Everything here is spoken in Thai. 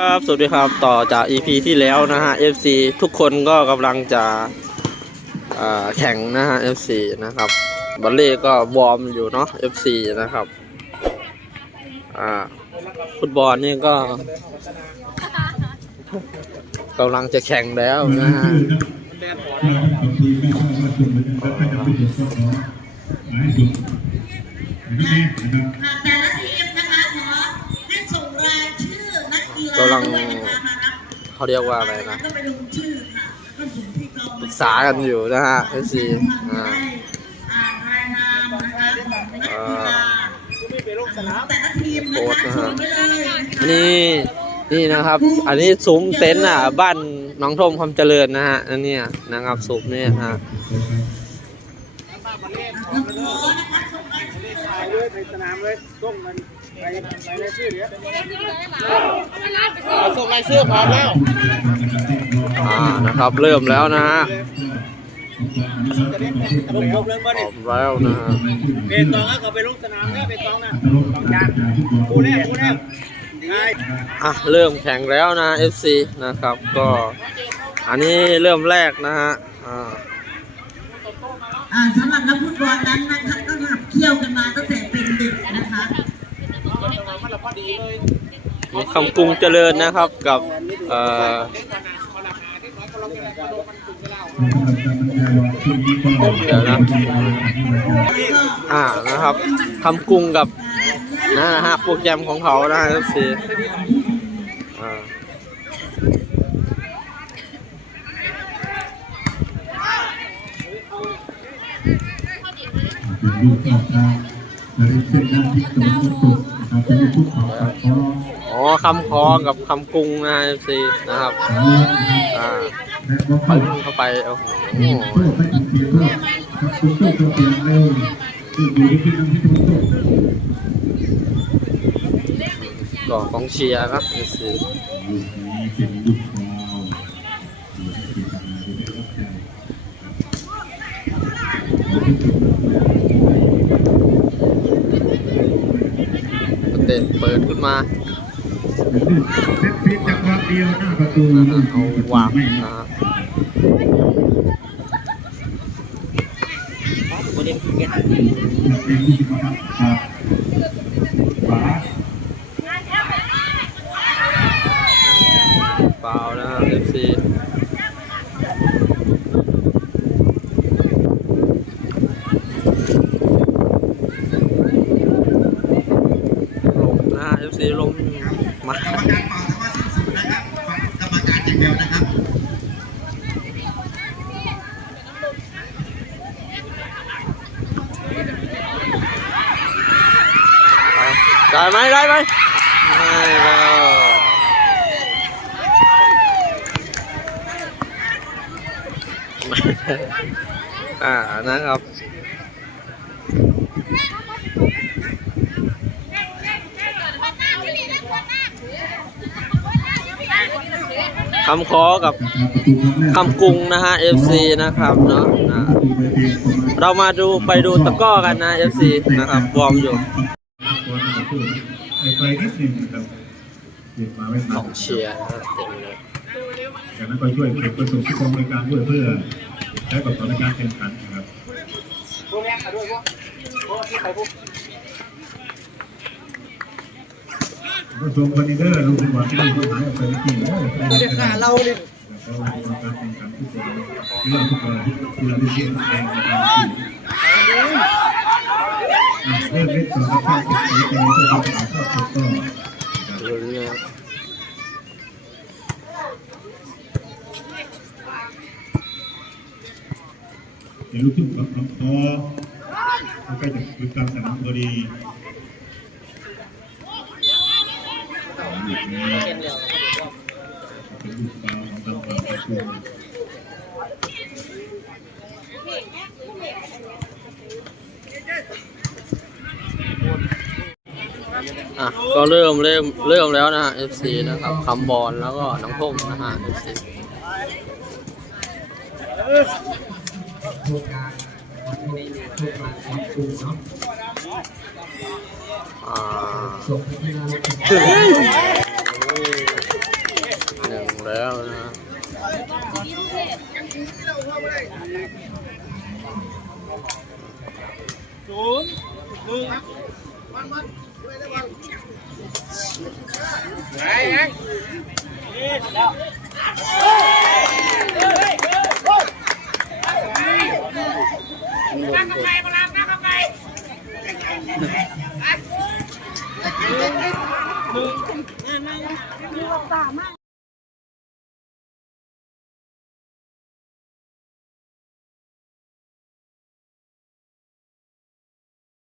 ครับสวัสดีครับต่อจาก EP ที่แล้วนะฮะ FC ทุกคนก็กำลังจะอ่าแข่งนะฮะ FC นะครับบัลเล่ก็วอร์มอยู่เนาะ FC นะครับอ่าฟุตบอลนี่ก็กำลังจะแข่งแล้วนะฮะ กกีฬาด้วยนะคะมารับเขาเรียกว่าอะไรนะปรึกษากันอยู่นะฮะ FC อ่าอ่านรายนามนะคะของนักกีฬาแต่ละทีมนะคะส่งไปเลยนะคะนี่นี่นะครับ อันนี้ซุ้มเต็นท์อะ บ้านน้องทมความเจริญนะฮะอันนี้นะครับซุ้มเนี่ยฮะไปเลยไปสนามเลยส่งมัน ไปไปในเส่งรายชื่อพร้อมแล้วอ่านะครับเริ่มแล้วนะฮะผมยกเรื่องบ่พดิร้อมแล้วนะฮะเป็นตองก็ไปลงสนามเนี่ยเป็นตองนะตองยานกูแน่กูแน่ไงอะเริ่มแข่งแล้วนะ FC นะครับก็อันนี้เริ่มแรกนะฮะอ่า อ่าสำหรับนักฟุตบอลนั้นนะคะก็ขับเมีคำกรุงเจริญนะครับกับเอ่อเดี๋ยวนะ อ่านะครับคำกรุงกับนะฮะโปรแกรมของเขานะ FC อ่าดูต่อการจะได้เป็นหน้าที่ตรงตุกนะครับจะได้พูดขอขอขออ๋อคำคอกับคำกรุงนะ FC นะครับขอนะครับอ่าและก็ปึ้เข้างเข้าไปโอ้โหเพื่อไปถึงเพียงเพื่อครับคุณตู้ตัวเปลี่ยนเลยที่อยู่ที่ที่ที่ทุกทุกก็กองเชียร์ครับ FC ลูกนี้เป็นลูกฟาวที่ทำงานได้รับใจ ตะเปิดขึ้นมาเซตพีจังหวะเดียวหน้าประตูเอาวางไม่นะเปล่านะฮะ FC ล นะฮะ FC ลมมากรรมการเป่าแต่ว่าสิ้นะครับฟังกรรมการอย่งเดียวนะครับได้ไหมได้ไหมไม่แล้วอ่านะครับ คำขอกับคำกรุงนะฮะ FC นะครับเนาะะเรามาดูไปดูตะก้อกันนะ FC นะครับวอร์มอยู่ของเชียร์เต็มเลยจากนั้นก็ช่วยเก็บประสบที่กองในการด้วยเพื่อใช้กับสถานการณ์แข่งขันนะครับพวกแม่มาด้วยพวกพวกที่ใครพวก ก็ชมคนเดอร์ลงทุนหวังที่ต้องหายออกไปเมื่อกี้เลยไม่ได้ฆ่าเราเลยแล้วก็การแข่งขันทุกคนเรื่องทุกคนที่เราได้เชียร์แข่งในการขี่เรื่องเล็กต่อไปก็สีใจที่เราถ่ายทอดสดก็ลุ้นนะครับในลูกทุ่งกับคำคอแล้วก็จะคือการสนามพอดีเป็นลูกบ อะก็เริ่มเริ่มเริ่มแล้วนะฮะ FC นะครับคำบอลแล้วก็น้องพงนะฮะ FC อ่า แล้วนะฮะศูนย์หนึ่งไอ้ยังนี่แล้ว มีโอกาสมาก